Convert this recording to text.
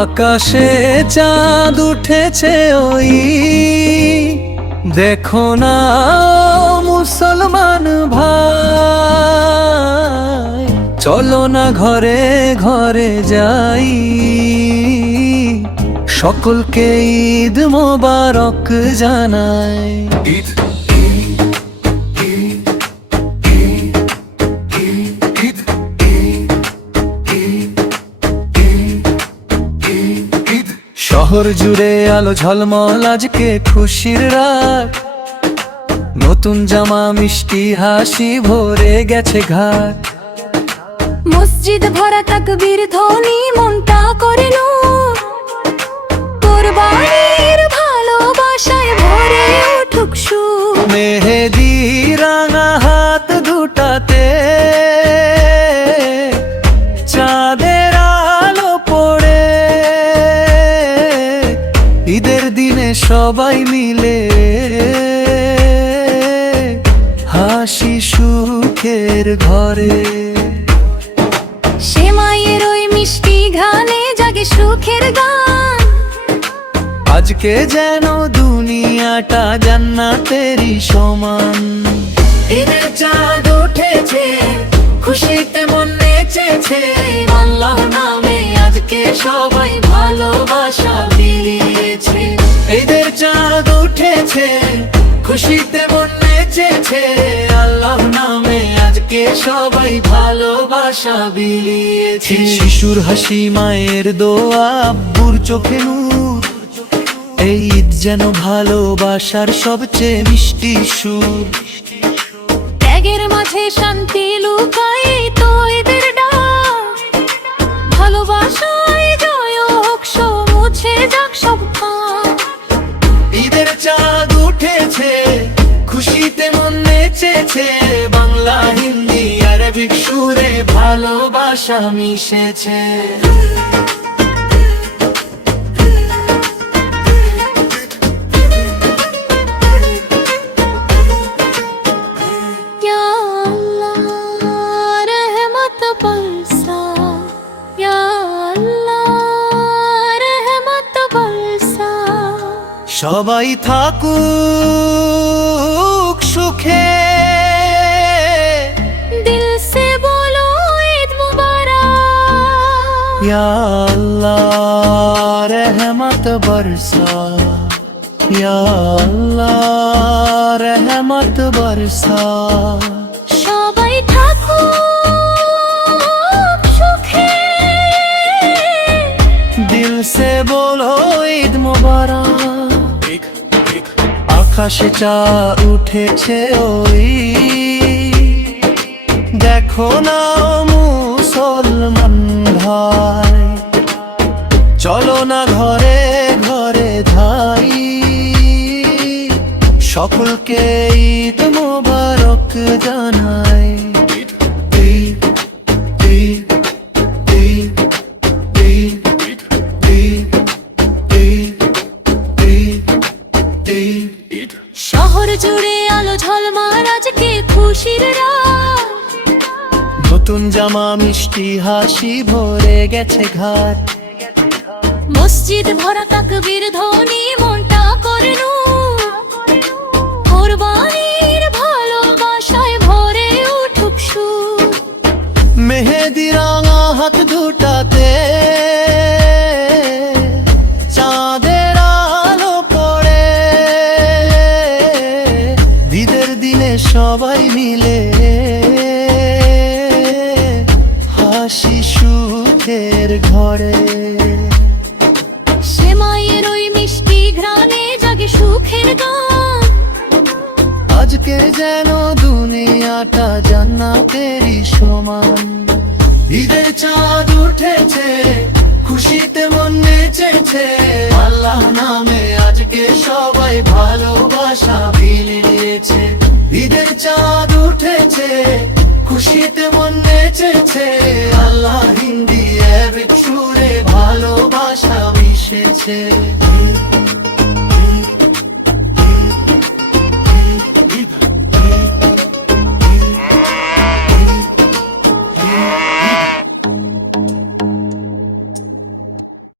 আকাশে চাঁদ উঠেছে ওই দেখো না মুসলমান ভাই, চলো না ঘরে ঘরে যাই, সকলকে ঈদ মোবারক জানাই। ঈদ শহর জুড়ে আলো ঝলমল, আজকে খুশির রাত, নতুন জামা মিষ্টি হাসি ভরে গেছে ঘাট। মসজিদ ভরা তাকবীর ধ্বনি মনটা করে নূর, কুরবানির ভালোবাসায় ভরে উঠুক সুর। মেহেদি রাঙা হাত দুটাতে চাঁদের আলো পড়ে, ঈদের দিনে সবাই মিলে হাসি সুখের ঘরে। সেমাইয়ের ওই মিষ্টি ঘ্রাণে জাগে সুখের গান, আজকে যেন দুনিয়াটা জান্নাতেরই সমান। ঈদের চাঁদ উঠেছে, খুশিতে মন নেচেছে, আল্লাহ নামে আজকে সবাই ভালোবাসা বিলিয়েছে। ঈদের চাঁদ উঠেছে, খুশিতে মন নেচেছে, আল্লাহ নামে আজকে সবাই ভালোবাসা বিলিয়েছে। শিশুর হাসি, মায়ের দোয়া, আব্বুর চোখে নূর, এই ঈদ যেন ভালোবাসার সবচেয়ে মিষ্টি সুর। ত্যাগের মাঝে শান্তি লুকায় তো ঈদের ডাক, ভালোবাসায় জয় হোক, মুছে যাক সব পাপ। ঈদের চাঁদ উঠেছে, খুশিতে মন নেচেছে, বাংলা হিন্দি আরবিক সুরে ভালোবাসা মিশেছে। সবাই থাকুক সুখে, দিল সে বলো ঈদ মুবারক। ইয়া আল্লাহ রহমত বরসা, ইয়া আল্লাহ রহমত বরসা। সবাই থাকুক সুখে, দিল সে বলো ঈদ মুবারক। আকাশে চাঁদ উঠেছে ওই দেখো না মুসলমান ভাই, চলো না ঘরে ঘরে যাই, সকলকে ঈদ মোবারক জানাই। শহর জুড়ে আলো ঝলমল, আজকে খুশির রাত, নতুন জামা মিষ্টি হাসি ভরে গেছে ঘাট। মসজিদ ভরা তাকবীর ধ্বনি মনটা করে নূর, কুরবানির ভালোবাসায় ভরে উঠুক সুর। মেহেদি রাঙা হাত দুটাতে চাঁদের আলো পড়ে, ঈদের দিনে সবাই মিলে হাসি সুখের ঘরে। সেমাইয়ের ওই মিষ্টি ঘ্রাণে জাগে সুখের গান, আজকে যেন দুনিয়াটা জান্নাতেরই সমান। ঈদের চাঁদ উঠেছে, খুশিতে মন নেচেছে, আল্লাহ নামে আজকে সবাই ভালোবাসা বিলিয়েছে। ঈদের চাঁদ উঠেছে, খুশিতে মন নেচেছে, আল্লাহ হিন্দি আরবিক সুরে ভালোবাসা মিশেছে।